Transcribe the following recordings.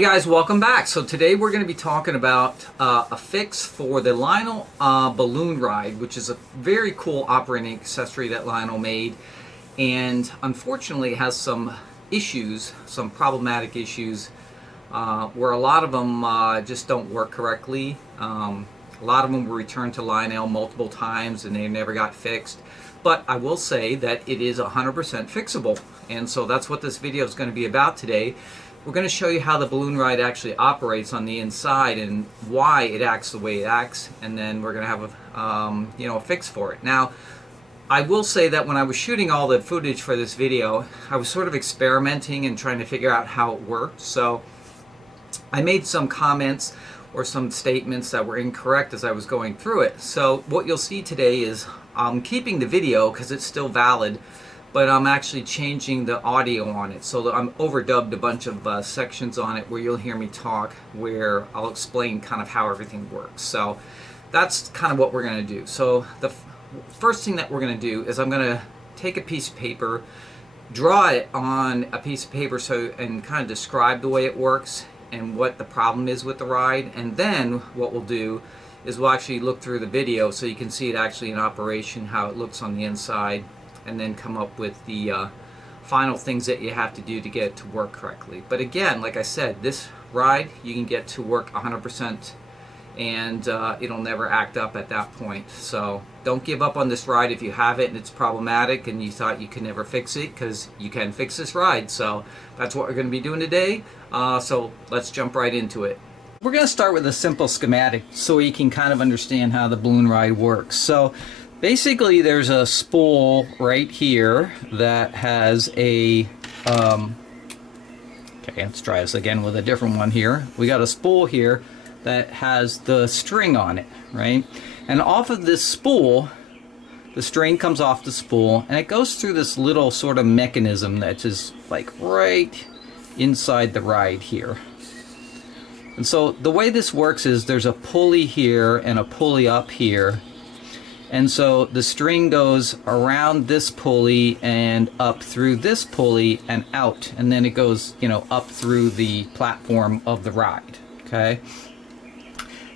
Hey guys, welcome back. So today we're going to be talking about a fix for the Lionel Balloon Ride, which is a very cool operating accessory that Lionel made, and unfortunately it has some issues, some problematic issues, where a lot of them just don't work correctly. A lot of them were returned to Lionel multiple times and they never got fixed. But I will say that it is 100% fixable, and so that's what this video is going to be about today. We're going to show you how the balloon ride actually operates on the inside and why it acts the way it acts, and then we're going to have a fix for it. Now, I will say that when I was shooting all the footage for this video, I was sort of experimenting and trying to figure out how it worked. So I made some comments or some statements that were incorrect as I was going through it. So what you'll see today is I'm keeping the video because it's still valid, but I'm actually changing the audio on it. So I'm overdubbed a bunch of sections on it where you'll hear me talk, where I'll explain kind of how everything works. So that's kind of what we're going to do. So the first thing that we're going to do is I'm going to take a piece of paper, draw it on a piece of paper and kind of describe the way it works and what the problem is with the ride. And then what we'll do is we'll actually look through the video so you can see it actually in operation, how it looks on the inside, and then come up with the final things that you have to do to get it to work correctly. But again, like I said, this ride you can get to work 100%, and it'll never act up at that point. So don't give up on this ride if you have it and it's problematic and you thought you could never fix it, because you can fix this ride. So that's what we're going to be doing today. So let's jump right into it. We're going to start with a simple schematic so you can kind of understand how the balloon ride works. So basically, there's a spool right here that has a, okay, let's try this again with a different one here. We got a spool here that has the string on it, right? And off of this spool, the string comes off the spool and it goes through this little sort of mechanism that's just like right inside the ride here. And so the way this works is there's a pulley here and a pulley up here. And so the string goes around this pulley and up through this pulley and out, and then it goes, up through the platform of the ride, okay?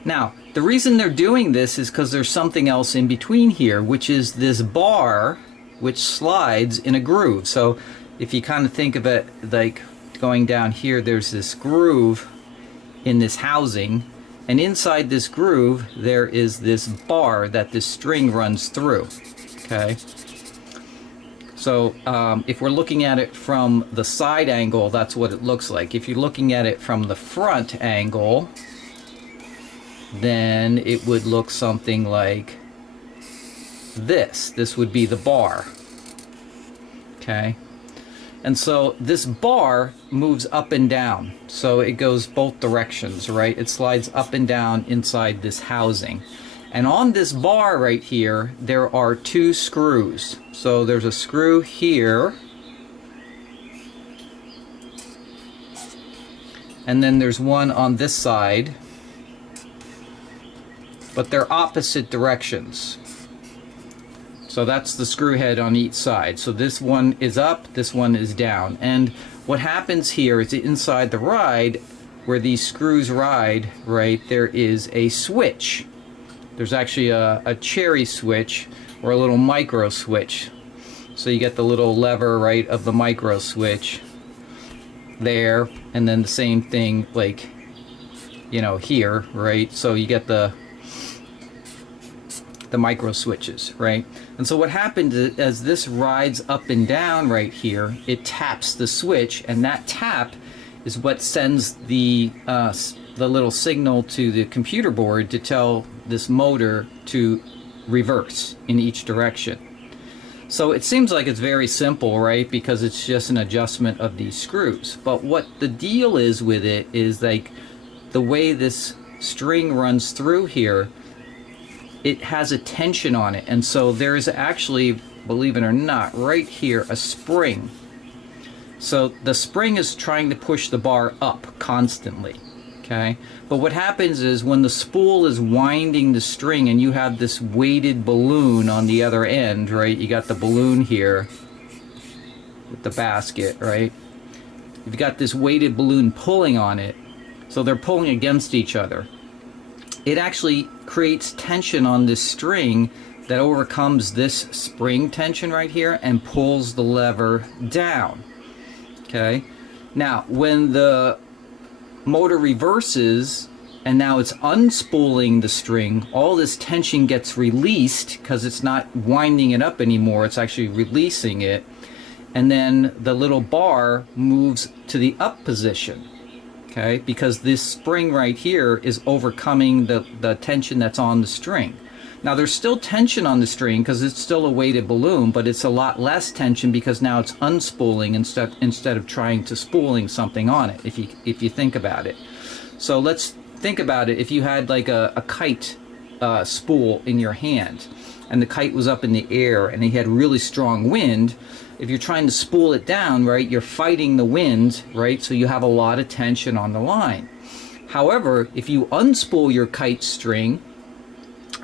Now, the reason they're doing this is because there's something else in between here, which is this bar which slides in a groove. So if you kind of think of it like going down here, there's this groove in this housing, and inside this groove there is this bar that this string runs through, okay? So if we're looking at it from the side angle, that's what it looks like. If you're looking at it from the front angle, then it would look something like this. This would be the bar, okay? And so this bar moves up and down, so it goes both directions, right? It slides up and down inside this housing. And on this bar right here, there are two screws. So there's a screw here, and then there's one on this side, but they're opposite directions. So that's the screw head on each side. So this one is up, this one is down. And what happens here is inside the ride, where these screws ride, right, there is a switch. There's actually a cherry switch or a little micro switch. So you get the little lever, right, of the micro switch there, and then the same thing like, here, right? So you get the micro switches, right? And so what happens is, as this rides up and down right here, it taps the switch, and that tap is what sends the little signal to the computer board to tell this motor to reverse in each direction. So it seems like it's very simple, right? Because it's just an adjustment of these screws. But what the deal is with it is, like, the way this string runs through here, it has a tension on it, and so there is actually, believe it or not, right here a spring. So the spring is trying to push the bar up constantly, okay? But what happens is when the spool is winding the string and you have this weighted balloon on the other end, right? You got the balloon here with the basket, right? You've got this weighted balloon pulling on it. So they're pulling against each other. It actually creates tension on this string that overcomes this spring tension right here and pulls the lever down. Okay. Now, when the motor reverses and now it's unspooling the string, all this tension gets released because it's not winding it up anymore, it's actually releasing it, and then the little bar moves to the up position. Okay, because this spring right here is overcoming the tension that's on the string. Now there's still tension on the string because it's still a weighted balloon, but it's a lot less tension because now it's unspooling instead of trying to spooling something on it, if you think about it. So let's think about it. If you had like a kite spool in your hand, and the kite was up in the air and you had really strong wind, if you're trying to spool it down, right, you're fighting the wind, right, so you have a lot of tension on the line. However, if you unspool your kite string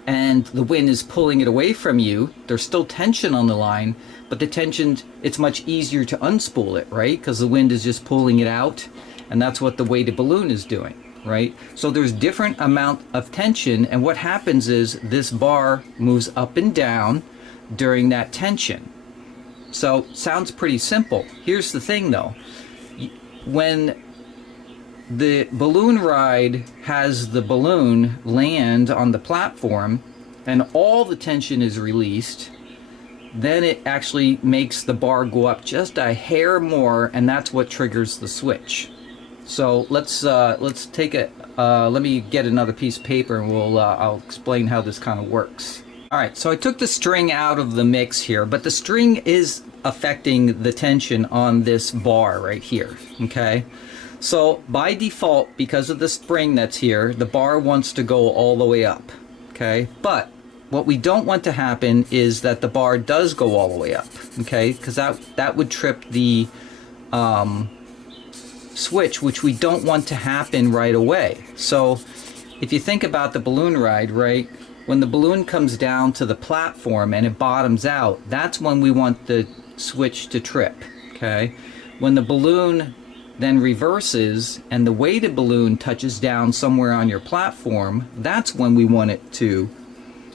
and the wind is pulling it away from you, there's still tension on the line, but the tension, it's much easier to unspool it, right, because the wind is just pulling it out, and that's what the weighted balloon is doing, right? So there's different amount of tension, and what happens is this bar moves up and down during that tension. So sounds pretty simple. Here's the thing though, when the balloon ride has the balloon land on the platform and all the tension is released, then it actually makes the bar go up just a hair more, and that's what triggers the switch. So let's take it. Let me get another piece of paper, and I'll explain how this kind of works. All right, so I took the string out of the mix here, but the string is affecting the tension on this bar right here, okay? So by default, because of the spring that's here, the bar wants to go all the way up, okay? But what we don't want to happen is that the bar does go all the way up, okay? Because that would trip the switch, which we don't want to happen right away. So if you think about the balloon ride, right? When the balloon comes down to the platform and it bottoms out, that's when we want the switch to trip, okay? When the balloon then reverses and the weighted balloon touches down somewhere on your platform, that's when we want it to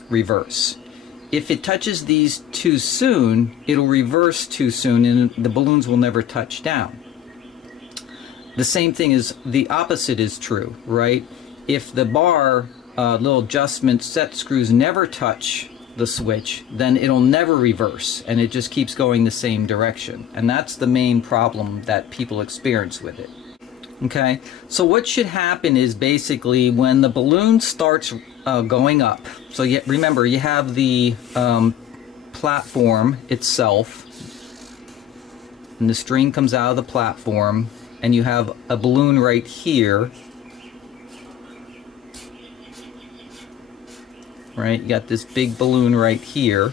reverse. If it touches these too soon, it'll reverse too soon and the balloons will never touch down. The same thing is, the opposite is true, right? If the bar little adjustment set screws never touch the switch, then it'll never reverse and it just keeps going the same direction, and that's the main problem that people experience with it. Okay, so what should happen is basically when the balloon starts going up, so remember you have the platform itself and the string comes out of the platform and you have a balloon right here. Right, you got this big balloon right here.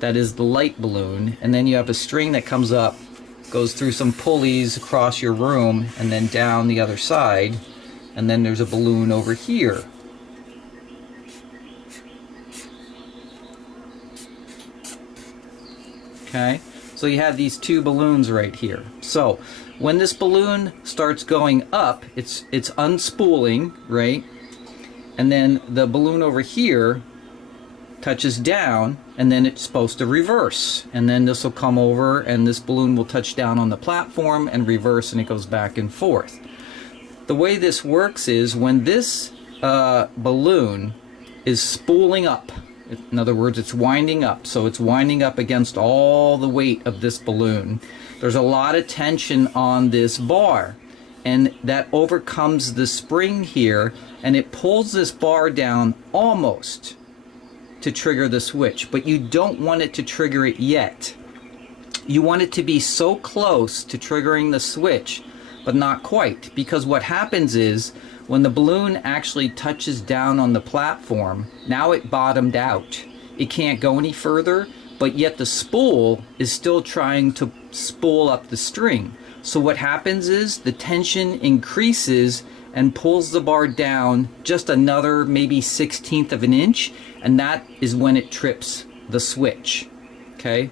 That is the light balloon, and then you have a string that comes up, goes through some pulleys across your room, and then down the other side, and then there's a balloon over here. Okay, so you have these two balloons right here. So when this balloon starts going up, it's unspooling, right? And then the balloon over here touches down, and then it's supposed to reverse, and then this will come over and this balloon will touch down on the platform and reverse, and it goes back and forth. The way this works is when this balloon is spooling up, in other words it's winding up, so it's winding up against all the weight of this balloon, there's a lot of tension on this bar, and that overcomes the spring here, and it pulls this bar down almost to trigger the switch, but you don't want it to trigger it yet. You want it to be so close to triggering the switch, but not quite, because what happens is when the balloon actually touches down on the platform, now it bottomed out. It can't go any further, but yet the spool is still trying to spool up the string. So what happens is the tension increases and pulls the bar down just another maybe 1/16 of an inch, and that is when it trips the switch. Okay,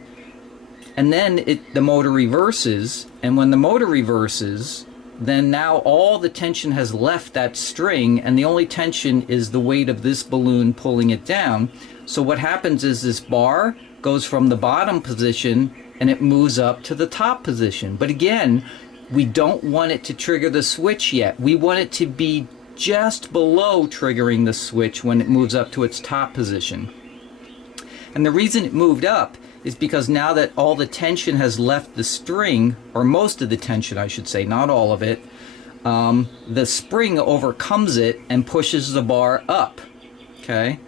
and then the motor reverses, and when the motor reverses, then now all the tension has left that string, and the only tension is the weight of this balloon pulling it down. So what happens is this bar goes from the bottom position and it moves up to the top position. But again, we don't want it to trigger the switch yet. We want it to be just below triggering the switch when it moves up to its top position. And the reason it moved up is because now that all the tension has left the string, or most of the tension I should say, not all of it, the spring overcomes it and pushes the bar up. Okay?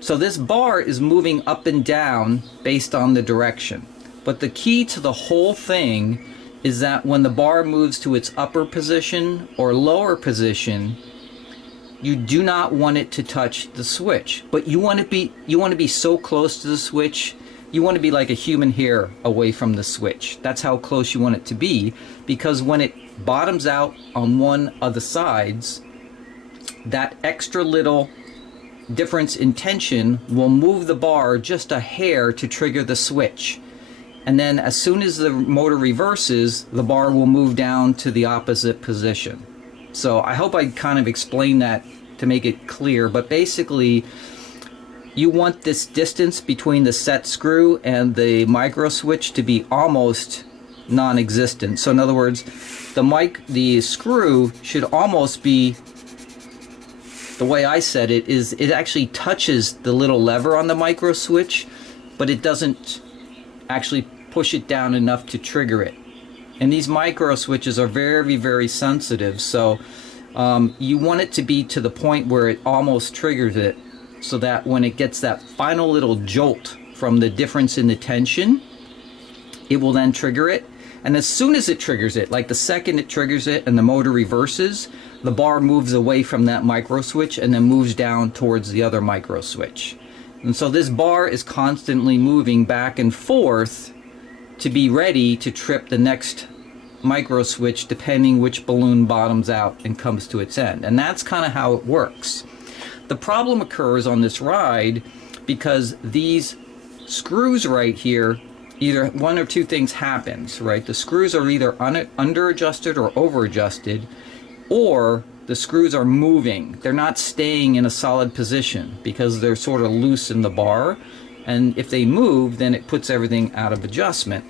So this bar is moving up and down based on the direction. But the key to the whole thing is that when the bar moves to its upper position or lower position, you do not want it to touch the switch. But you want to be so close to the switch, you want to be like a human hair away from the switch. That's how close you want it to be, because when it bottoms out on one of the sides, that extra little difference in tension will move the bar just a hair to trigger the switch. And then as soon as the motor reverses, the bar will move down to the opposite position. So I hope I kind of explained that to make it clear, but basically you want this distance between the set screw and the micro switch to be almost non-existent. So in other words, the screw should almost be, the way I said it is, it actually touches the little lever on the micro switch, but it doesn't actually push it down enough to trigger it. And these micro switches are very, very sensitive, so you want it to be to the point where it almost triggers it, so that when it gets that final little jolt from the difference in the tension, it will then trigger it. And as soon as it triggers it, like the second it triggers it and the motor reverses, the bar moves away from that micro switch and then moves down towards the other micro switch. And so this bar is constantly moving back and forth to be ready to trip the next micro switch depending which balloon bottoms out and comes to its end. And that's kind of how it works. The problem occurs on this ride because these screws right here, either one or two things happens, right? The screws are either under adjusted or over adjusted, or the screws are moving. They're not staying in a solid position because they're sort of loose in the bar, and if they move, then it puts everything out of adjustment.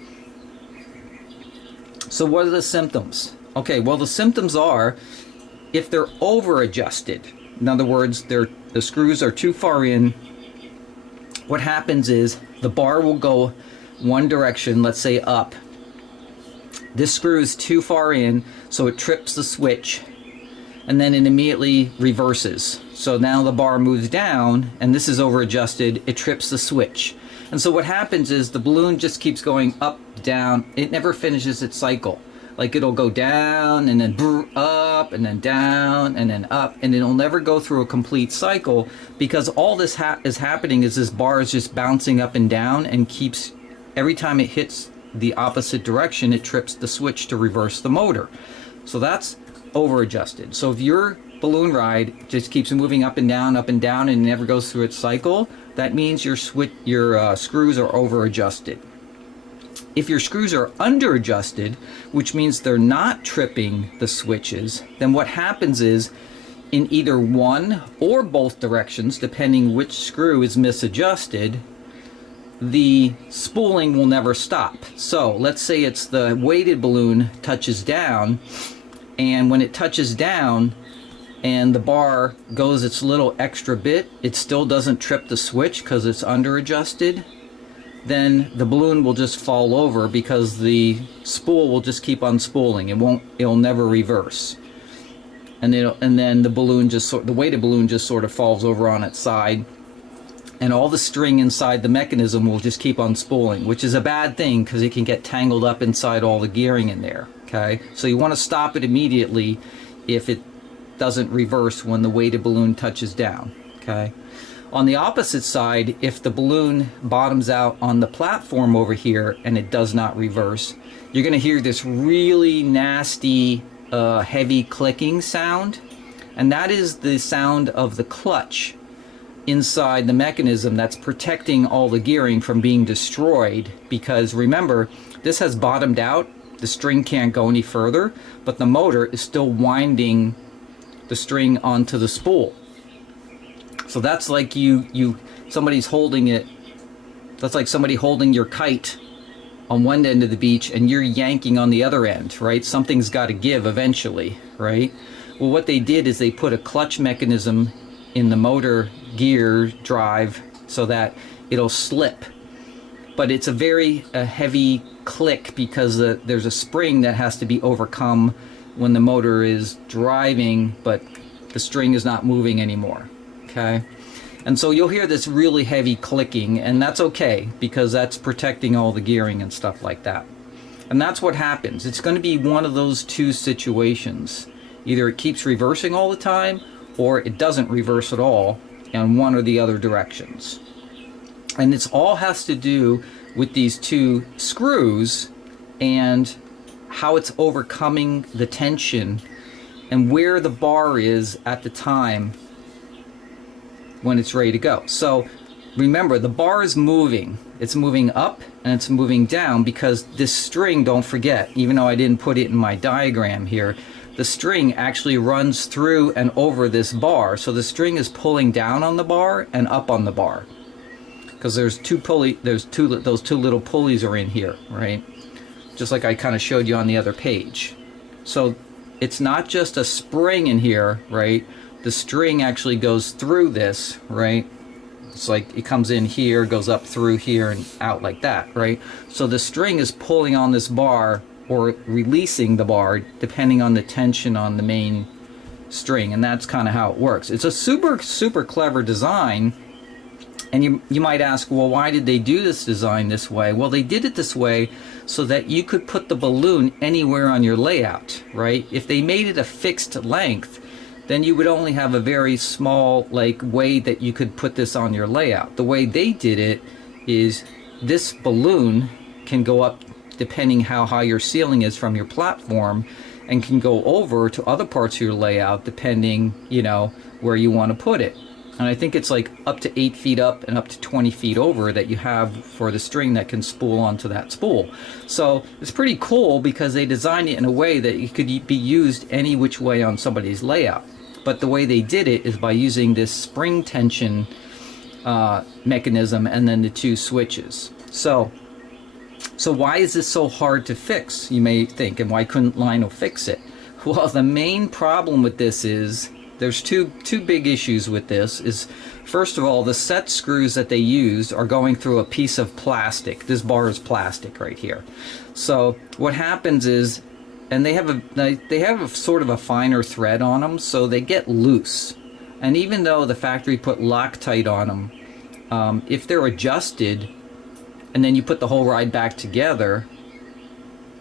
So what are the symptoms? Okay, well, the symptoms are if they're over adjusted. In other words, the screws are too far in. What happens is the bar will go one direction, let's say up. This screw is too far in, so it trips the switch, and then it immediately reverses. So now the bar moves down, and this is over adjusted, it trips the switch. And so what happens is the balloon just keeps going up, down, it never finishes its cycle. Like it'll go down, and then up, and then down, and then up, and it'll never go through a complete cycle, because all this is happening is this bar is just bouncing up and down, and keeps, every time it hits the opposite direction, it trips the switch to reverse the motor. So that's over adjusted. So if your balloon ride just keeps moving up and down, and never goes through its cycle, that means your screws are over adjusted. If your screws are under adjusted, which means they're not tripping the switches, then what happens is in either one or both directions, depending which screw is misadjusted, the spooling will never stop. So let's say it's the weighted balloon touches down, and when it touches down and the bar goes its little extra bit, it still doesn't trip the switch because it's under adjusted, then the balloon will just fall over because the spool will just keep on spooling. It'll never reverse. And then the weighted balloon just sort of falls over on its side, and all the string inside the mechanism will just keep on spooling, which is a bad thing because it can get tangled up inside all the gearing in there. Okay, so you want to stop it immediately if it doesn't reverse when the weighted balloon touches down. Okay, on the opposite side, if the balloon bottoms out on the platform over here and it does not reverse, you're going to hear this really nasty heavy clicking sound, and that is the sound of the clutch inside the mechanism that's protecting all the gearing from being destroyed. Because remember, this has bottomed out The string can't go any further, but the motor is still winding the string onto the spool. So that's like somebody's holding it. That's like somebody holding your kite on one end of the beach and you're yanking on the other end, right? Something's got to give eventually, right? Well, what they did is they put a clutch mechanism in the motor gear drive so that it'll slip. But it's a very heavy click because there's a spring that has to be overcome when the motor is driving, but the string is not moving anymore, okay? And so you'll hear this really heavy clicking, and that's okay because that's protecting all the gearing and stuff like that. And that's what happens. It's going to be one of those two situations. Either it keeps reversing all the time, or it doesn't reverse at all in one or the other directions. And this all has to do with these two screws and how it's overcoming the tension and where the bar is at the time when it's ready to go. So remember, the bar is moving. It's moving up and it's moving down because this string, don't forget, even though I didn't put it in my diagram here, the string actually runs through and over this bar. So the string is pulling down on the bar and up on the bar. Because those two little pulleys are in here, right? Just like I kind of showed you on the other page. So it's not just a spring in here, right? The string actually goes through this, right? It's like it comes in here, goes up through here and out like that, right? So the string is pulling on this bar or releasing the bar depending on the tension on the main string, and that's kind of how it works. It's a super clever design. And you might ask, well, why did they do this design this way? Well, they did it this way so that you could put the balloon anywhere on your layout, right? If they made it a fixed length, then you would only have a very small way that you could put this on your layout. The way they did it is this balloon can go up depending how high your ceiling is from your platform, and can go over to other parts of your layout depending, where you want to put it. And I think it's like up to 8 feet up and up to 20 feet over that you have for the string that can spool onto that spool. So it's pretty cool because they designed it in a way that it could be used any which way on somebody's layout. But the way they did it is by using this spring tension mechanism and then the two switches. So why is this so hard to fix, you may think, and why couldn't Lionel fix it? Well, the main problem with this is there's two big issues with this. Is first of all, the set screws that they used are going through a piece of plastic. This bar is plastic right here. So what happens is, and they have a sort of a finer thread on them, so they get loose. And even though the factory put Loctite on them, if they're adjusted, and then you put the whole ride back together,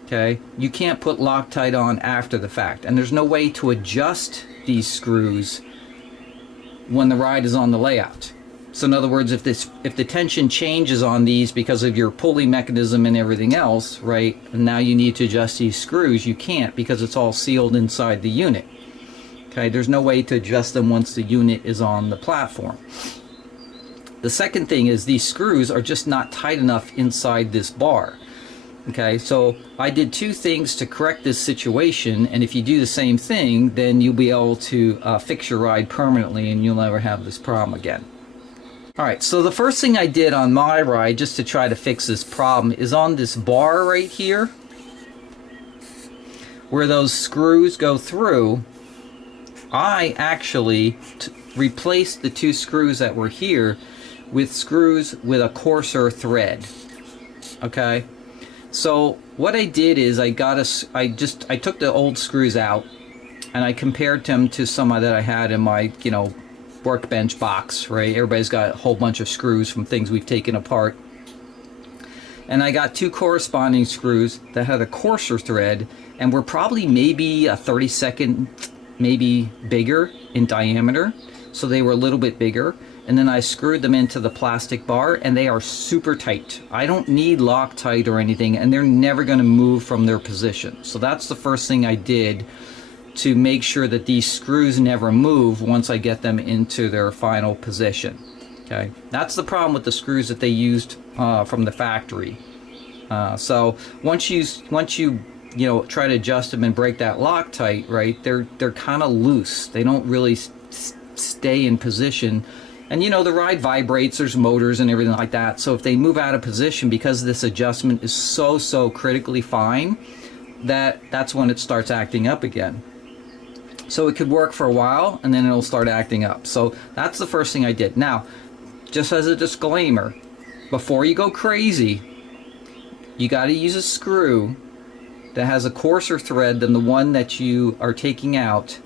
okay, you can't put Loctite on after the fact, and there's no way to adjust these screws when the ride is on the layout. So in other words, if the tension changes on these because of your pulley mechanism and everything else, right, and now you need to adjust these screws, you can't because it's all sealed inside the unit. Okay, there's no way to adjust them once the unit is on the platform. The second thing is these screws are just not tight enough inside this bar. Okay, so I did two things to correct this situation, and if you do the same thing, then you'll be able to fix your ride permanently and you'll never have this problem again. Alright, so the first thing I did on my ride, just to try to fix this problem, is on this bar right here, where those screws go through, I actually replaced the two screws that were here with screws with a coarser thread. Okay? So what I did is I took the old screws out and I compared them to some that I had in my, Workbench box, right? Everybody's got a whole bunch of screws from things we've taken apart. And I got two corresponding screws that had a coarser thread and were probably maybe a 32nd, maybe bigger in diameter. So they were a little bit bigger. And then I screwed them into the plastic bar, and they are super tight. I don't need Loctite or anything, and they're never going to move from their position. So that's the first thing I did to make sure that these screws never move once I get them into their final position. Okay, that's the problem with the screws that they used from the factory. So once you you know, try to adjust them and break that Loctite, right, they're kind of loose. They don't really stay in position. And you know, the ride vibrates, there's motors and everything like that. So if they move out of position, because this adjustment is so critically fine, that's when it starts acting up again. So it could work for a while and then it'll start acting up. So that's the first thing I did. Now, just as a disclaimer, before you go crazy, you got to use a screw that has a coarser thread than the one that you are taking out.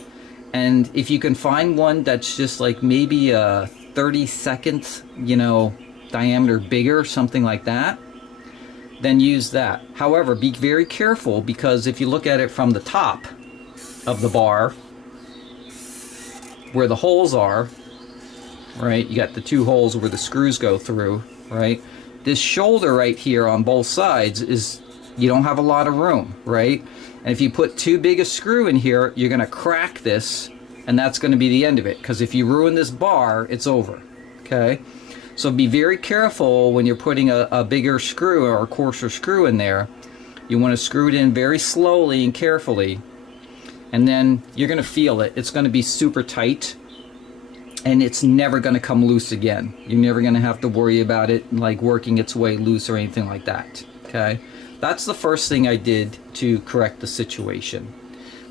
And if you can find one that's just like maybe a 32nd, you know, diameter bigger, something like that, then use that. However, be very careful, because if you look at it from the top of the bar, where the holes are, right, you got the 2 holes where the screws go through, right, this shoulder right here on both sides is, you don't have a lot of room, right? And if you put too big a screw in here, you're going to crack this, and that's going to be the end of it, because if you ruin this bar, it's over. Okay, so be very careful when you're putting a bigger screw or a coarser screw in there. You want to screw it in very slowly and carefully, and then you're going to feel it. It's going to be super tight, and it's never going to come loose again. You're never going to have to worry about it like working its way loose or anything like that. Okay, that's the first thing I did to correct the situation.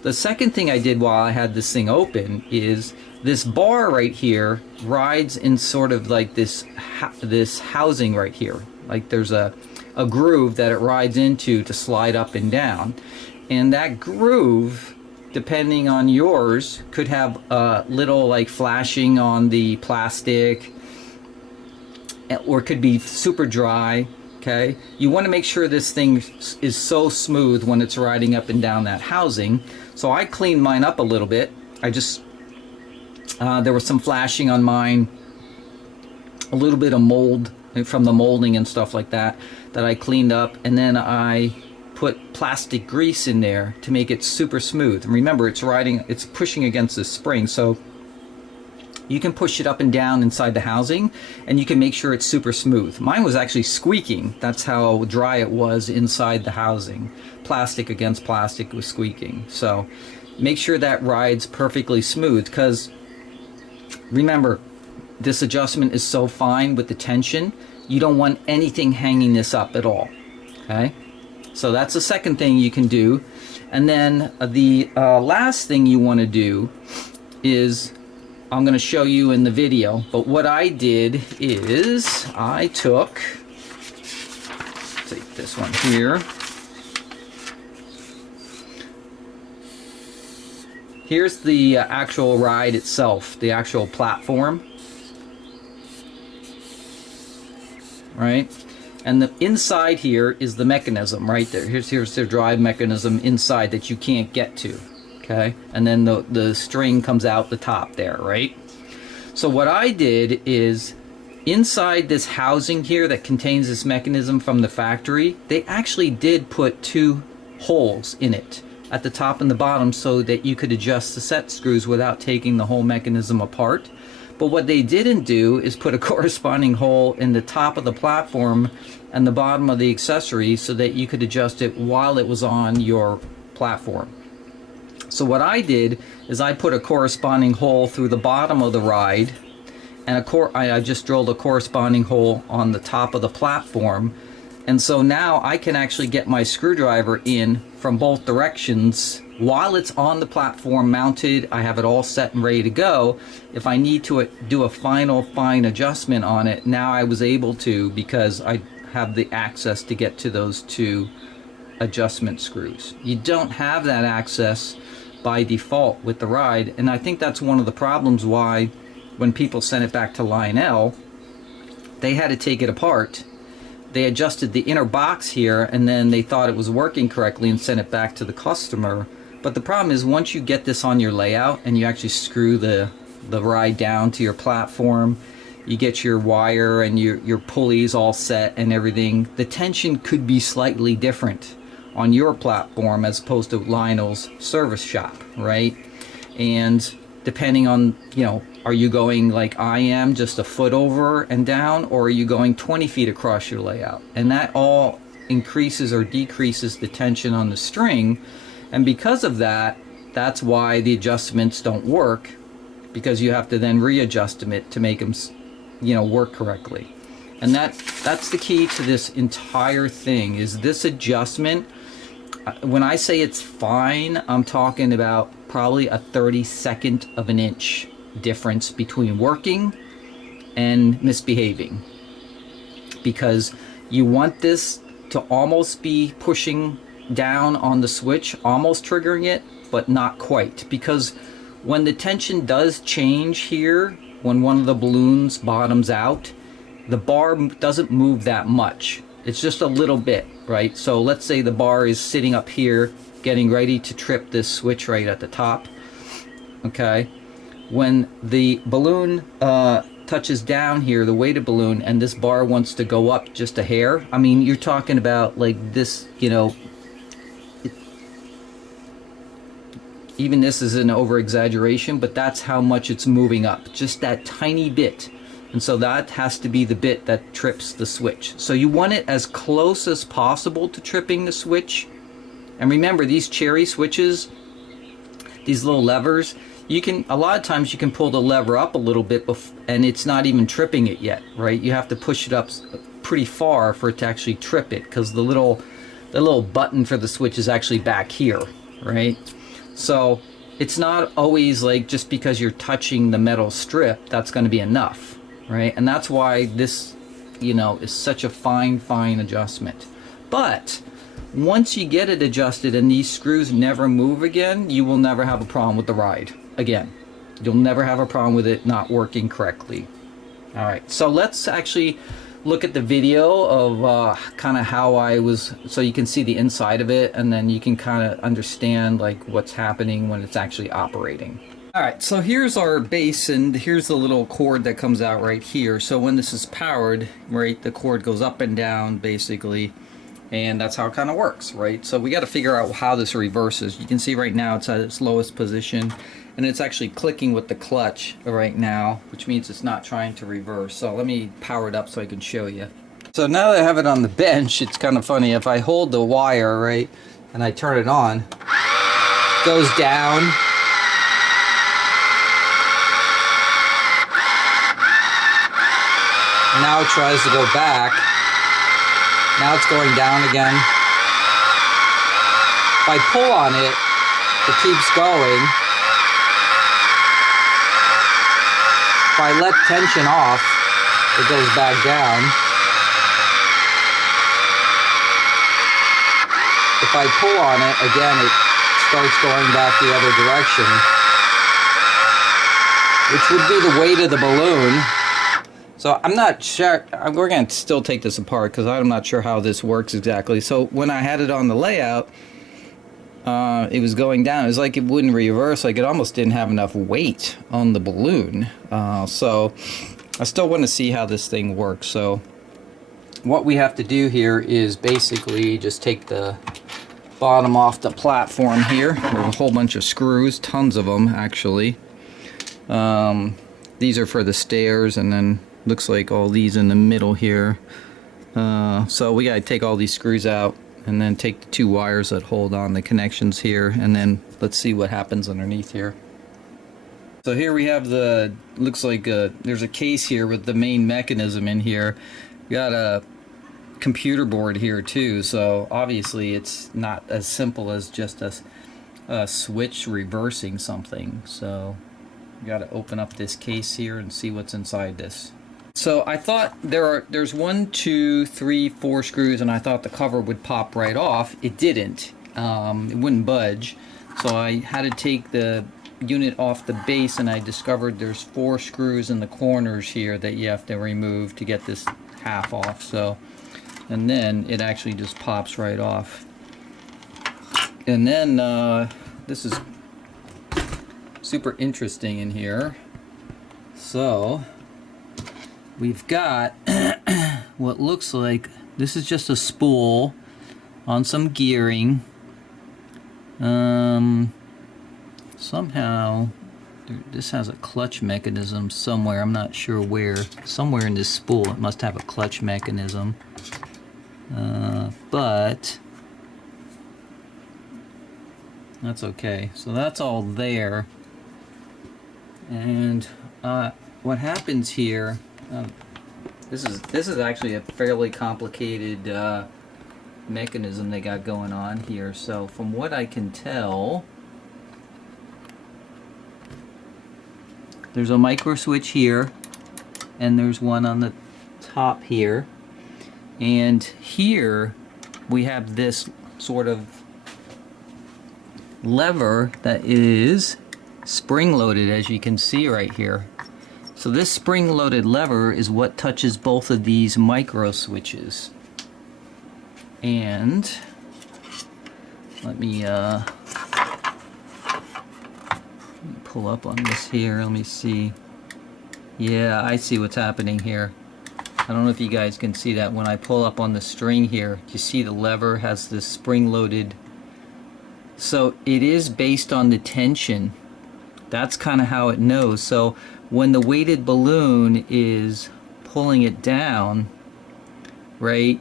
The second thing I did while I had this thing open is this bar right here rides in sort of like this housing right here. Like there's a groove that it rides into to slide up and down. And that groove, depending on yours, could have a little like flashing on the plastic, or it could be super dry. Okay, you want to make sure this thing is so smooth when it's riding up and down that housing. So I cleaned mine up a little bit. I just there was some flashing on mine, a little bit of mold from the molding and stuff like that I cleaned up, and then I put plastic grease in there to make it super smooth. And remember, it's pushing against the spring, so you can push it up and down inside the housing, and you can make sure it's super smooth. Mine was actually squeaking. That's how dry it was inside the housing. Plastic against plastic was squeaking. So make sure that rides perfectly smooth, because remember, this adjustment is so fine with the tension, you don't want anything hanging this up at all. Okay, so that's the second thing you can do. And then the last thing you want to do is, I'm going to show you in the video, but what I did is I took, take this one here. Here's the actual ride itself, the actual platform, right? And the inside here is the mechanism right there. Here's the drive mechanism inside that you can't get to. Okay, and then the string comes out the top there, right? So what I did is, inside this housing here that contains this mechanism from the factory, they actually did put 2 holes in it at the top and the bottom, so that you could adjust the set screws without taking the whole mechanism apart. But what they didn't do is put a corresponding hole in the top of the platform and the bottom of the accessory, so that you could adjust it while it was on your platform. So what I did is I put a corresponding hole through the bottom of the ride, and I just drilled a corresponding hole on the top of the platform. And so now I can actually get my screwdriver in from both directions while it's on the platform mounted. I have it all set and ready to go. If I need to do a final fine adjustment on it, now I was able to, because I have the access to get to those 2 adjustment screws. You don't have that access by default with the ride, and I think that's one of the problems why when people sent it back to Lionel, they had to take it apart. They adjusted the inner box here, and then they thought it was working correctly and sent it back to the customer. But the problem is, once you get this on your layout and you actually screw the ride down to your platform, you get your wire and your pulleys all set and everything, the tension could be slightly different on your platform as opposed to Lionel's service shop, right? And depending on, you know, are you going like I am, just a foot over and down, or are you going 20 feet across your layout? And that all increases or decreases the tension on the string, and because of that, that's why the adjustments don't work, because you have to then readjust them to make them, you know, work correctly. And that's the key to this entire thing, is this adjustment. When I say it's fine, I'm talking about probably a 32nd of an inch difference between working and misbehaving, because you want this to almost be pushing down on the switch, almost triggering it, but not quite, because when the tension does change here, when one of the balloons bottoms out, the bar doesn't move that much. It's just a little bit, right? So let's say the bar is sitting up here getting ready to trip this switch right at the top. Okay, when the balloon touches down here, the weighted balloon, and this bar wants to go up just a hair, I mean, you're talking about like this, you know, even this is an over exaggeration, but that's how much it's moving up, just that tiny bit. And so that has to be the bit that trips the switch. So you want it as close as possible to tripping the switch. And remember, these cherry switches, these little levers, you can, a lot of times you can pull the lever up a little bit and it's not even tripping it yet, right? You have to push it up pretty far for it to actually trip it, because the little button for the switch is actually back here, right? So it's not always like just because you're touching the metal strip that's going to be enough, right? And that's why this, you know, is such a fine adjustment. But once you get it adjusted and these screws never move again, you will never have a problem with the ride again. You'll never have a problem with it not working correctly. All right, so let's actually look at the video of kind of how I was, so you can see the inside of it, and then you can kind of understand like what's happening when it's actually operating. All right, so here's our base, and here's the little cord that comes out right here. So when this is powered, right, the cord goes up and down basically, and that's how it kind of works, right? So we got to figure out how this reverses. You can see right now it's at its lowest position, and it's actually clicking with the clutch right now, which means it's not trying to reverse. So let me power it up so I can show you. So now that I have it on the bench, it's kind of funny. If I hold the wire, right, and I turn it on, it goes down. Now it tries to go back. Now it's going down again. If I pull on it, it keeps going. If I let tension off, it goes back down. If I pull on it, again, it starts going back the other direction, which would be the weight of the balloon. So I'm not sure, we're going to still take this apart because I'm not sure how this works exactly. So when I had it on the layout, it was going down. It was like it wouldn't reverse, like it almost didn't have enough weight on the balloon. So I still want to see how this thing works. So what we have to do here is basically just take the bottom off the platform here. There's a whole bunch of screws, tons of them actually. These are for the stairs, and then looks like all these in the middle here. So we got to take all these screws out and then take the two wires that hold on the connections here, and then let's see what happens underneath here. So here we have the, looks like there's a case here with the main mechanism in here. We got a computer board here too, so obviously it's not as simple as just a switch reversing something. So you got to open up this case here and see what's inside this. So I thought there's 1, 2, 3, 4 screws, and I thought the cover would pop right off. It didn't. It wouldn't budge. So I had to take the unit off the base, and I discovered there's 4 screws in the corners here that you have to remove to get this half off. So, and then it actually just pops right off. And then this is super interesting in here. So we've got what looks like, this is just a spool on some gearing. Somehow this has a clutch mechanism somewhere. I'm not sure where. Somewhere in this spool it must have a clutch mechanism. but that's okay. So that's all there. And what happens here, this is actually a fairly complicated mechanism they got going on here. So from what I can tell, there's a micro switch here, and there's one on the top here, and here we have this sort of lever that is spring-loaded, as you can see right here. So this spring-loaded lever is what touches both of these micro switches. And let me pull up on this here. Let me see. Yeah, I see what's happening here. I don't know if you guys can see that. When I pull up on the string here, you see the lever has this spring-loaded. So it is based on the tension. That's kind of how it knows. So when the weighted balloon is pulling it down, right,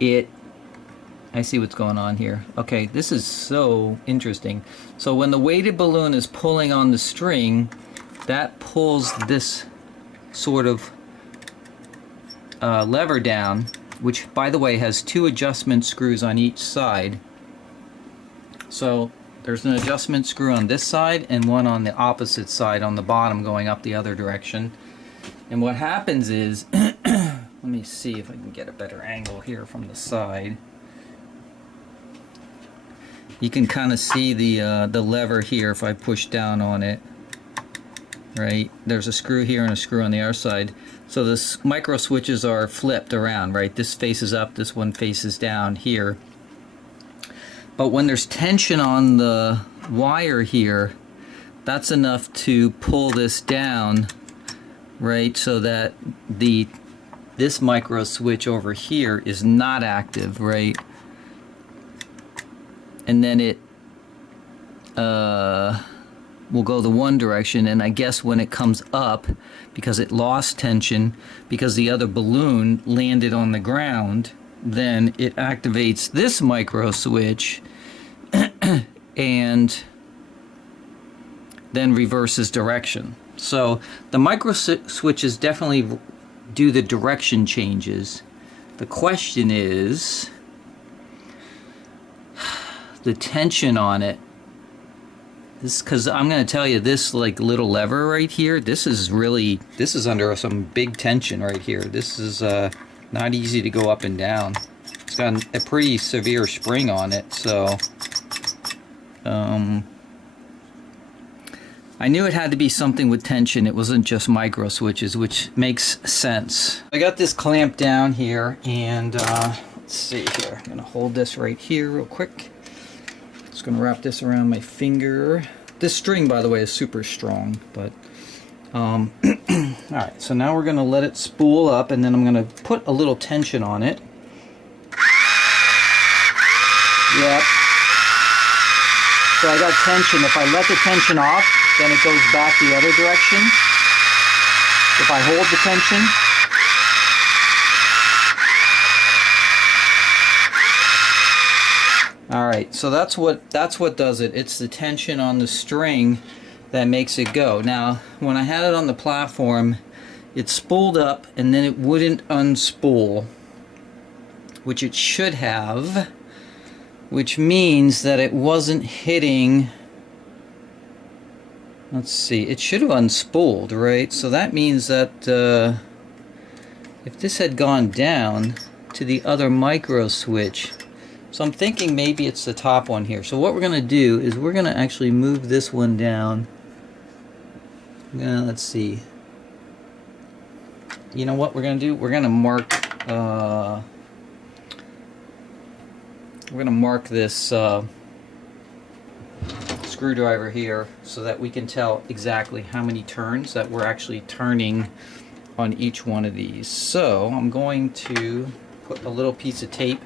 I see what's going on here. Okay, this is so interesting. So when the weighted balloon is pulling on the string, that pulls this sort of lever down, which, by the way, has 2 adjustment screws on each side. So there's an adjustment screw on this side and one on the opposite side on the bottom going up the other direction. And what happens is, let me see if I can get a better angle here from the side. You can kind of see the lever here if I push down on it. Right, there's a screw here and a screw on the other side. So the micro switches are flipped around, right? This faces up, this one faces down here. But when there's tension on the wire here, that's enough to pull this down, right? So that this micro switch over here is not active, right? And then it will go the one direction, and I guess when it comes up, because it lost tension, because the other balloon landed on the ground, then it activates this micro switch and then reverses direction. So the micro switches definitely do the direction changes. The question is the tension on it. This, because I'm going to tell you, this like little lever right here, this is under some big tension right here. This is not easy to go up and down. It's got a pretty severe spring on it, so I knew it had to be something with tension. It wasn't just micro switches, which makes sense. I got this clamped down here, and let's see here. I'm going to hold this right here real quick. Just going to wrap this around my finger. This string, by the way, is super strong, but alright, so now we're going to let it spool up, and then I'm going to put a little tension on it. Yep. So I got tension. If I let the tension off, then it goes back the other direction. If I hold the tension, alright, so that's what does it. It's the tension on the string that makes it go. Now, when I had it on the platform, it spooled up and then it wouldn't unspool, which it should have, which means that it wasn't hitting. Let's see, it should have unspooled, right? So that means that if this had gone down to the other micro switch, so I'm thinking maybe it's the top one here. So what we're going to do is we're going to actually move this one down. Let's see. You know what we're going to do? We're going to mark this screwdriver here so that we can tell exactly how many turns that we're actually turning on each one of these. So I'm going to put a little piece of tape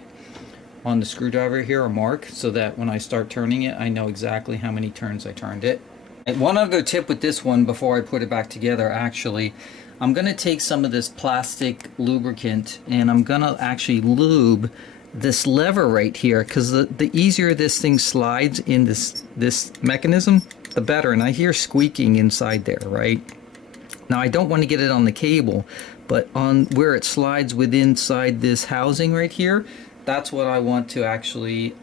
on the screwdriver here, a mark, so that when I start turning it, I know exactly how many turns I turned it. One other tip with this one before I put it back together, actually, I'm going to take some of this plastic lubricant and I'm going to actually lube this lever right here, because the easier this thing slides in this mechanism, the better. And I hear squeaking inside there, right? Now I don't want to get it on the cable, but on where it slides inside this housing right here, that's what I want to actually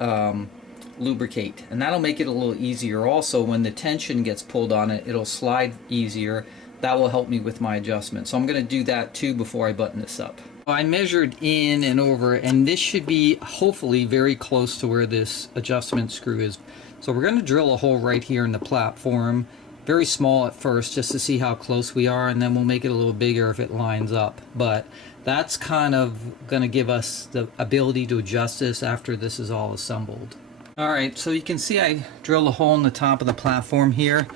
lubricate, and that'll make it a little easier. Also, when the tension gets pulled on it, it'll slide easier. That will help me with my adjustment. So I'm going to do that too before I button this up. I measured in and over, and this should be hopefully very close to where this adjustment screw is. So we're going to drill a hole right here in the platform, very small at first, just to see how close we are, and then we'll make it a little bigger if it lines up. But that's kind of going to give us the ability to adjust this after this is all assembled. Alright, so you can see I drilled a hole in the top of the platform here,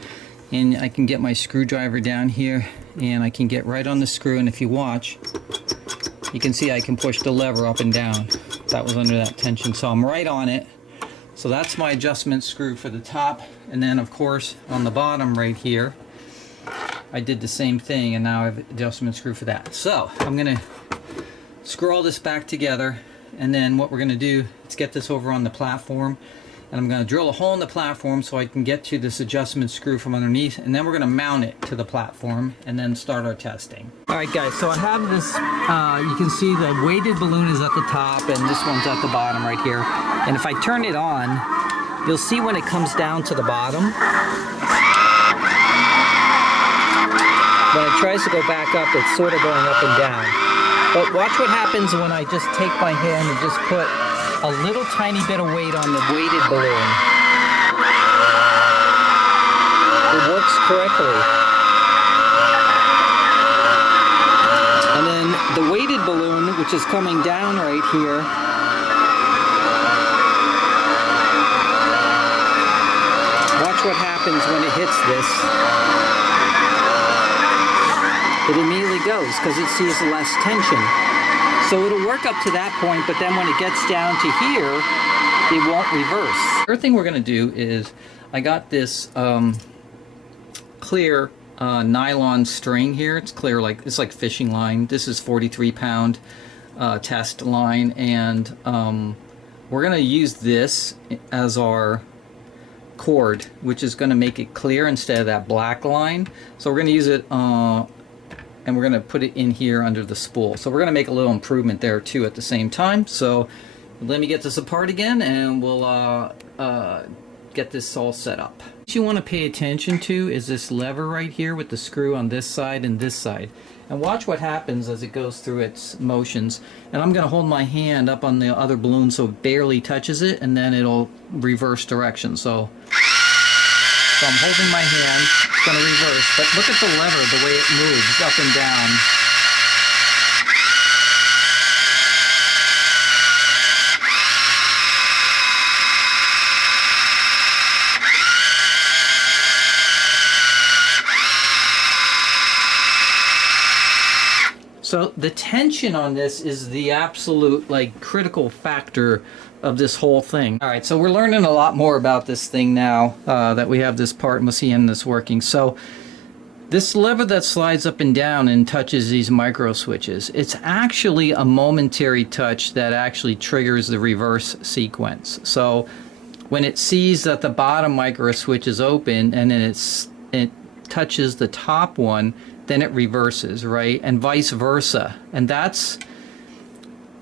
and I can get my screwdriver down here and I can get right on the screw, and if you watch, you can see I can push the lever up and down. That was under that tension, so I'm right on it. So that's my adjustment screw for the top, and then of course on the bottom right here I did the same thing, and now I have an adjustment screw for that. So I'm going to screw all this back together, and then what we're going to do is get this over on the platform, and I'm going to drill a hole in the platform so I can get to this adjustment screw from underneath, and then we're going to mount it to the platform and then start our testing. Alright guys, so I have this, you can see the weighted balloon is at the top and this one's at the bottom right here, and if I turn it on, you'll see when it comes down to the bottom, when it tries to go back up, it's sort of going up and down. But watch what happens when I just take my hand and just put a little tiny bit of weight on the weighted balloon. It works correctly. And then the weighted balloon, which is coming down right here, watch what happens when it hits this. It immediately goes because it sees less tension. So it'll work up to that point, but then when it gets down to here, it won't reverse. The third thing we're going to do is, I got this clear nylon string here. It's clear, it's like fishing line. This is 43-pound test line, and we're going to use this as our cord, which is going to make it clear instead of that black line. So we're going to use it and we're going to put it in here under the spool. So we're going to make a little improvement there too at the same time. So let me get this apart again, and we'll get this all set up. What you want to pay attention to is this lever right here with the screw on this side and this side. And watch what happens as it goes through its motions. And I'm going to hold my hand up on the other balloon so it barely touches it, and then it'll reverse direction. So I'm holding my hand, it's going to reverse, but look at the lever, the way it moves up and down. So the tension on this is the absolute critical factor of this whole thing. Alright, so we're learning a lot more about this thing now that we have this part and we'll see in this working. So this lever that slides up and down and touches these micro switches, it's actually a momentary touch that actually triggers the reverse sequence. So when it sees that the bottom micro switch is open and then it touches the top one, then it reverses, right? And vice versa. And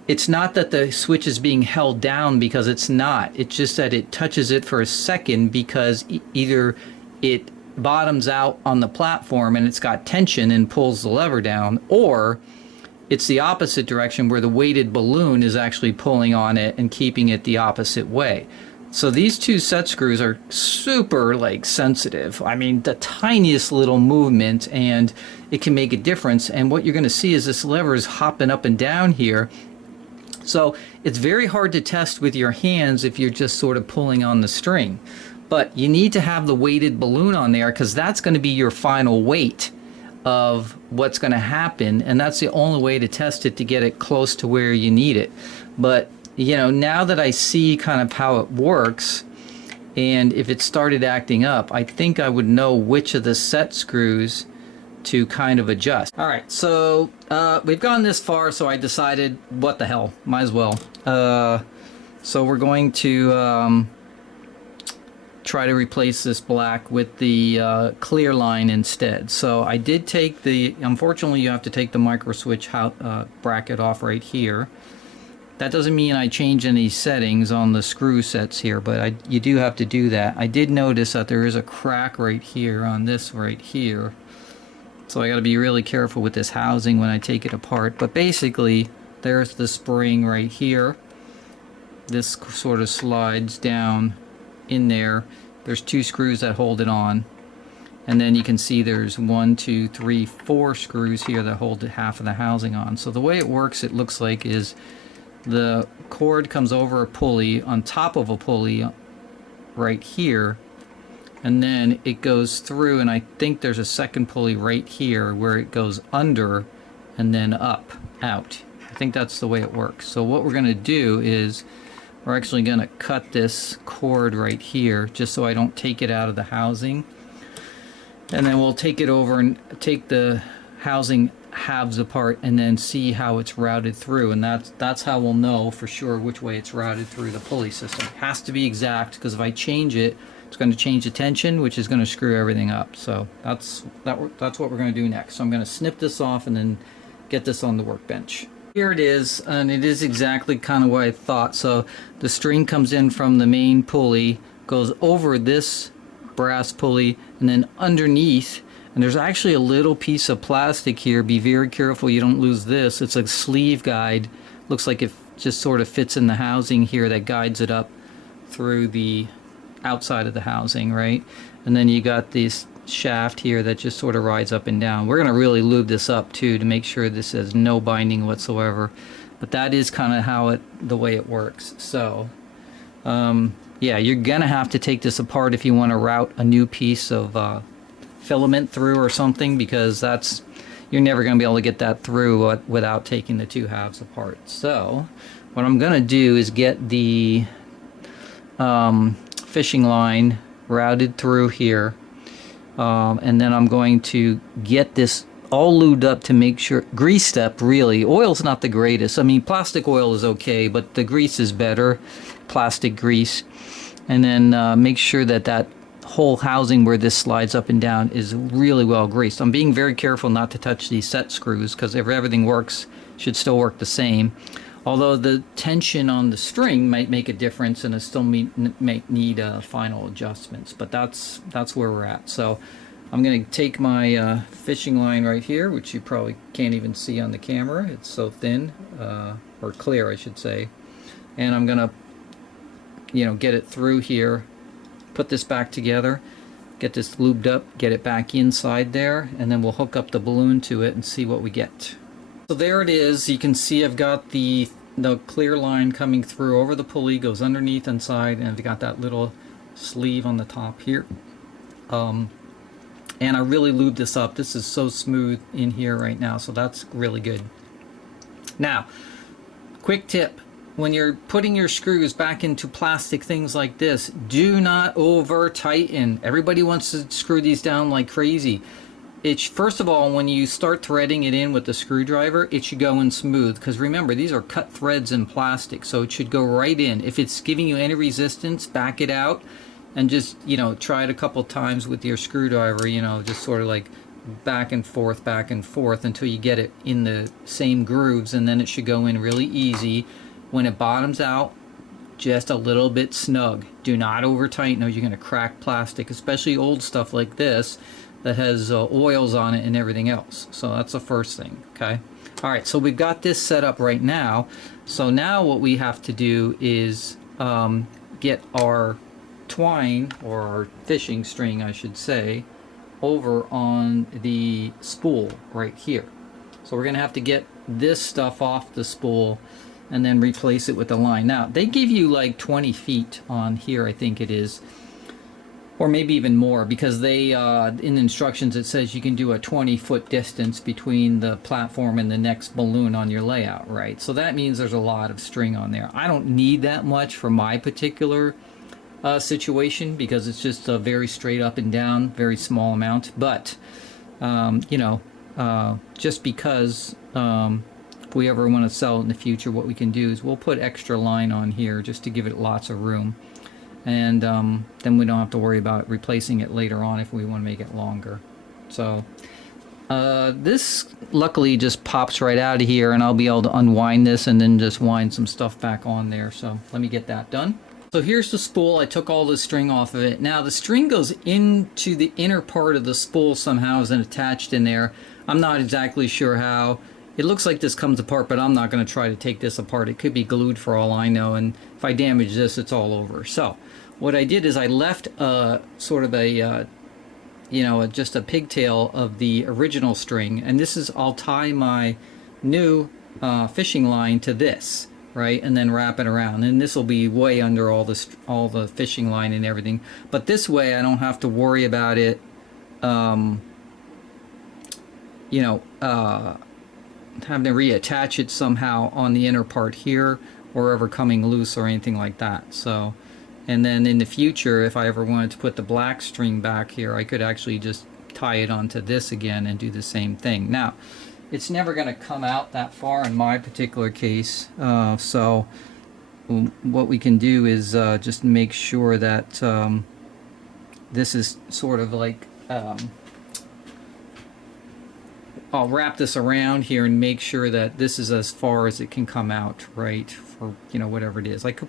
it's not that the switch is being held down, because it's not. It's just that it touches it for a second because either it bottoms out on the platform and it's got tension and pulls the lever down, or it's the opposite direction where the weighted balloon is actually pulling on it and keeping it the opposite way. So these two set screws are super sensitive. I mean, the tiniest little movement and it can make a difference. And what you're going to see is this lever is hopping up and down here. So it's very hard to test with your hands if you're just sort of pulling on the string. But you need to have the weighted balloon on there, because that's going to be your final weight of what's going to happen. And that's the only way to test it, to get it close to where you need it. But you know, now that I see kind of how it works, And if it started acting up, I think I would know which of the set screws to kind of adjust. All right, so we've gone this far, so I decided, what the hell, might as well. So we're going to try to replace this black with the clear line instead. So I did take the, unfortunately you have to take the micro switch bracket off right here. That doesn't mean I change any settings on the screw sets here, but you do have to do that. I did notice that there is a crack right here on this right here. So I got to be really careful with this housing when I take it apart. But basically, there's the spring right here. This sort of slides down in there. There's 2 screws that hold it on. And then you can see there's 1, 2, 3, 4 screws here that hold half of the housing on. So the way it works, it looks like, is the cord comes over a pulley on top of a pulley right here, and then it goes through, and I think there's a second pulley right here where it goes under and then up, out. I think that's the way it works. So what we're going to do is we're actually going to cut this cord right here just so I don't take it out of the housing, and then we'll take it over and take the housing halves apart and then see how it's routed through, and that's how we'll know for sure which way it's routed through the pulley system. It has to be exact, because if I change it, it's going to change the tension, which is going to screw everything up. So that's what we're going to do next. So I'm going to snip this off and then get this on the workbench. Here it is, and it is exactly kind of what I thought. So the string comes in from the main pulley, goes over this brass pulley, and then underneath. And there's actually a little piece of plastic here. Be very careful you don't lose this. It's a sleeve guide. Looks like it just sort of fits in the housing here that guides it up through the outside of the housing, right? And then you got this shaft here that just sort of rides up and down. We're going to really lube this up too to make sure this has no binding whatsoever. But that is kind of how the way it works. So yeah, you're going to have to take this apart if you want to route a new piece of filament through or something, because you're never going to be able to get that through without taking the 2 halves apart. So what I'm going to do is get the fishing line routed through here, and then I'm going to get this all lubed up to make sure, greased up really. Oil's not the greatest. I mean, plastic oil is okay, but the grease is better, plastic grease. And then make sure that whole housing where this slides up and down is really well greased. I'm being very careful not to touch these set screws, because if everything works, it should still work the same. Although the tension on the string might make a difference, and it still might need final adjustments. But that's where we're at. So I'm going to take my fishing line right here, which you probably can't even see on the camera. It's so thin, or clear, I should say. And I'm going to, get it through here. Put this back together, get this lubed up, get it back inside there, and then we'll hook up the balloon to it and see what we get. So there it is. You can see I've got the clear line coming through over the pulley, goes underneath inside, and I've got that little sleeve on the top here. And I really lubed this up. This is so smooth in here right now, so that's really good. Now, quick tip. When you're putting your screws back into plastic things like this, do not over tighten. Everybody wants to screw these down like crazy. First of all, when you start threading it in with the screwdriver, it should go in smooth, because remember, these are cut threads in plastic, so it should go right in. If it's giving you any resistance, back it out and just, try it a couple times with your screwdriver, just sort of like back and forth until you get it in the same grooves, and then it should go in really easy. When it bottoms out, just a little bit snug. Do not over tighten, or you're going to crack plastic, especially old stuff like this that has oils on it and everything else. So that's the first thing, okay? All right, so we've got this set up right now. So now what we have to do is get our twine, or our fishing string, I should say, over on the spool right here. So we're going to have to get this stuff off the spool and then replace it with the line. Now, they give you like 20 feet on here, I think it is, or maybe even more, because they, in the instructions, it says you can do a 20-foot distance between the platform and the next balloon on your layout, right? So that means there's a lot of string on there. I don't need that much for my particular situation, because it's just a very straight up and down, very small amount. But you know, just because if we ever want to sell it in the future, what we can do is we'll put extra line on here just to give it lots of room, and then we don't have to worry about replacing it later on if we want to make it longer. So this luckily just pops right out of here, and I'll be able to unwind this and then just wind some stuff back on there. So let me get that done. So here's the spool. I took all the string off of it. Now the string goes into the inner part of the spool somehow and attached in there. I'm not exactly sure how. It looks like this comes apart, but I'm not going to try to take this apart. It could be glued for all I know, and if I damage this, it's all over. So what I did is I left sort of a you know, just a pigtail of the original string, and this is, I'll tie my new fishing line to this, right, and then wrap it around, and this will be way under all the fishing line and everything. But this way I don't have to worry about it you know, having to reattach it somehow on the inner part here, or ever coming loose or anything like that. So, and then in the future, if I ever wanted to put the black string back here, I could actually just tie it onto this again and do the same thing. Now, it's never going to come out that far in my particular case, so what we can do is just make sure that this is sort of like, I'll wrap this around here and make sure that this is as far as it can come out, right, for, you know, whatever it is. I could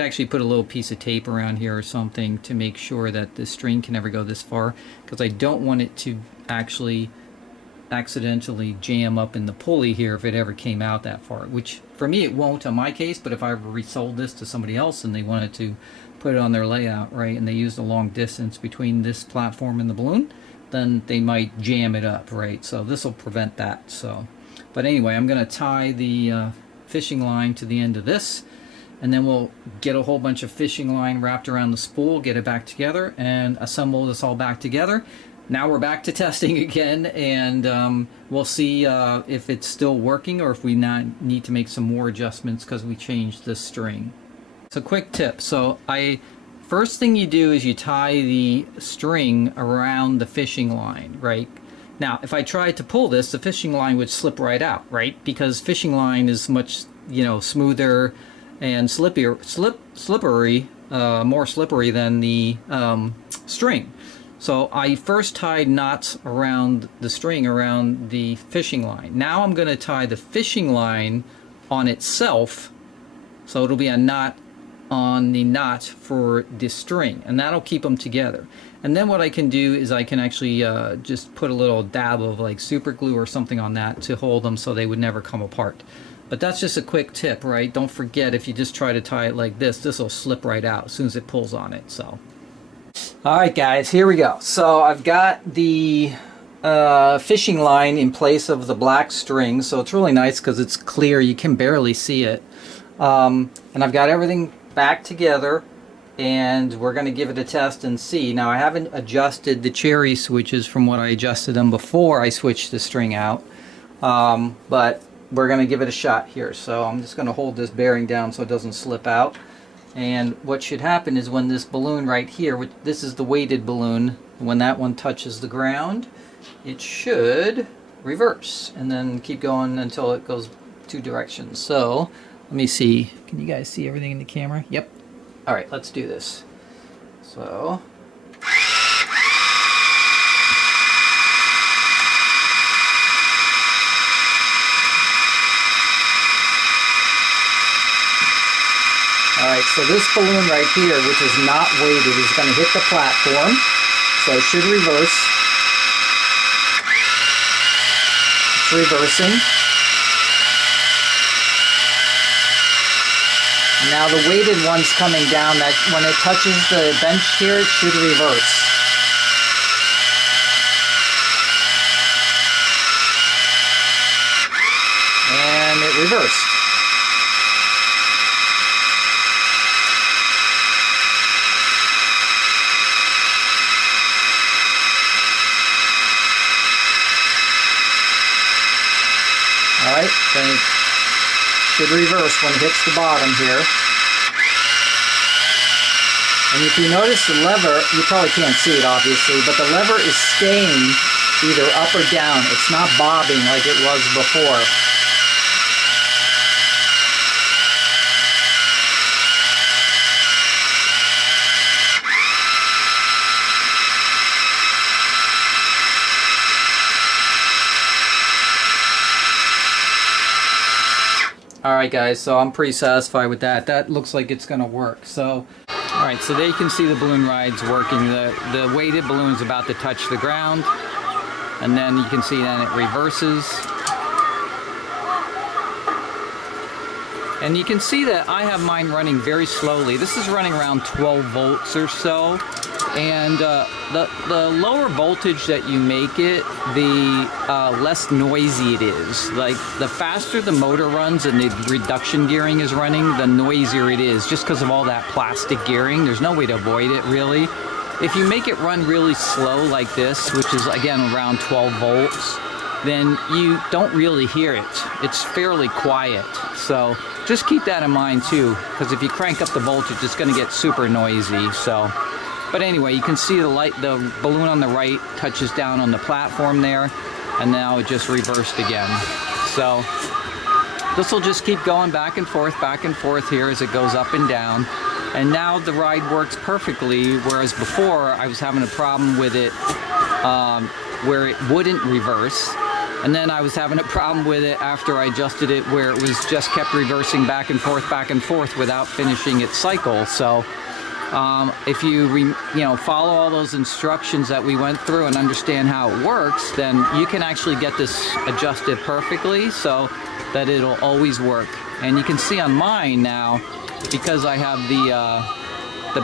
actually put a little piece of tape around here or something to make sure that the string can never go this far, because I don't want it to actually accidentally jam up in the pulley here if it ever came out that far, which for me it won't in my case. But if I ever resold this to somebody else and they wanted to put it on their layout, right, and they used a long distance between this platform and the balloon, then they might jam it up, right? So this will prevent that. So, but anyway, I'm going to tie the fishing line to the end of this, and then we'll get a whole bunch of fishing line wrapped around the spool, get it back together, and assemble this all back together. Now we're back to testing again, and we'll see if it's still working or if we need to make some more adjustments because we changed the string. So quick tip. So first thing you do is you tie the string around the fishing line, right? Now, if I tried to pull this, the fishing line would slip right out, right? Because fishing line is much, you know, smoother and slippery, more slippery than the string. So I first tied knots around the string around the fishing line. Now I'm going to tie the fishing line on itself, so it'll be a knot on the knot for the string, and that'll keep them together. And then what I can do is I can actually just put a little dab of like super glue or something on that to hold them so they would never come apart. But that's just a quick tip, right? Don't forget, if you just try to tie it like this will slip right out as soon as it pulls on it. So, all right guys, here we go. So I've got the fishing line in place of the black string, so it's really nice because it's clear, you can barely see it. And I've got everything back together, and we're going to give it a test and see. Now, I haven't adjusted the cherry switches from what I adjusted them before I switched the string out, but we're going to give it a shot here. So I'm just going to hold this bearing down so it doesn't slip out. And what should happen is when this balloon right here, this is the weighted balloon, when that one touches the ground, it should reverse and then keep going until it goes two directions. So let me see. Can you guys see everything in the camera? Yep. All right, let's do this. So. Alright, so this balloon right here, which is not weighted, is going to hit the platform, so it should reverse. It's reversing. Now the weighted one's coming down, that when it touches the bench here, it should reverse. And it reversed. Alright, then it should reverse when it hits the bottom here. And if you notice the lever, you probably can't see it obviously, but the lever is staying either up or down. It's not bobbing like it was before. Alright guys, so I'm pretty satisfied with that. That looks like it's going to work. So, alright, so there you can see the balloon ride's working. The weighted balloon is about to touch the ground. And then you can see then it reverses. And you can see that I have mine running very slowly. This is running around 12 volts or so. And the lower voltage that you make it, the less noisy it is. Like, the faster the motor runs and the reduction gearing is running, the noisier it is, just because of all that plastic gearing. There's no way to avoid it, really. If you make it run really slow like this, which is, again, around 12 volts, then you don't really hear it. It's fairly quiet. So just keep that in mind, too, because if you crank up the voltage, it's going to get super noisy. So... But anyway, you can see the balloon on the right touches down on the platform there, and now it just reversed again. So this will just keep going back and forth here as it goes up and down. And now the ride works perfectly, whereas before I was having a problem with it where it wouldn't reverse. And then I was having a problem with it after I adjusted it where it was just kept reversing back and forth without finishing its cycle. So if you follow all those instructions that we went through and understand how it works, then you can actually get this adjusted perfectly so that it'll always work. And you can see on mine now, because I have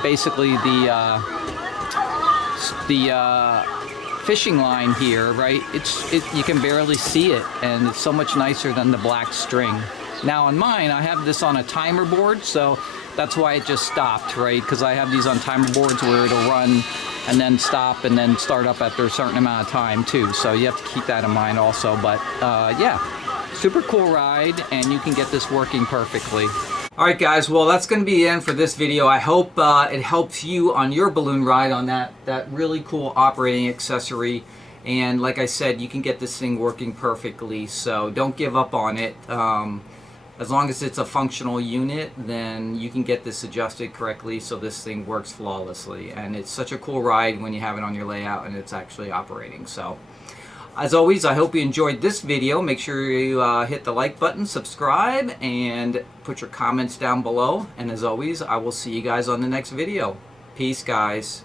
basically the fishing line here, right? You can barely see it, and it's so much nicer than the black string. Now on mine, I have this on a timer board, so that's why it just stopped, right? Because I have these on timer boards where it'll run and then stop and then start up after a certain amount of time too. So you have to keep that in mind also. But yeah, super cool ride, and you can get this working perfectly. Alright guys, well that's going to be the end for this video. I hope it helps you on your balloon ride on that really cool operating accessory. And like I said, you can get this thing working perfectly, so don't give up on it. As long as it's a functional unit, then you can get this adjusted correctly so this thing works flawlessly. And it's such a cool ride when you have it on your layout and it's actually operating. So, as always, I hope you enjoyed this video. Make sure you hit the like button, subscribe, and put your comments down below. And as always, I will see you guys on the next video. Peace, guys.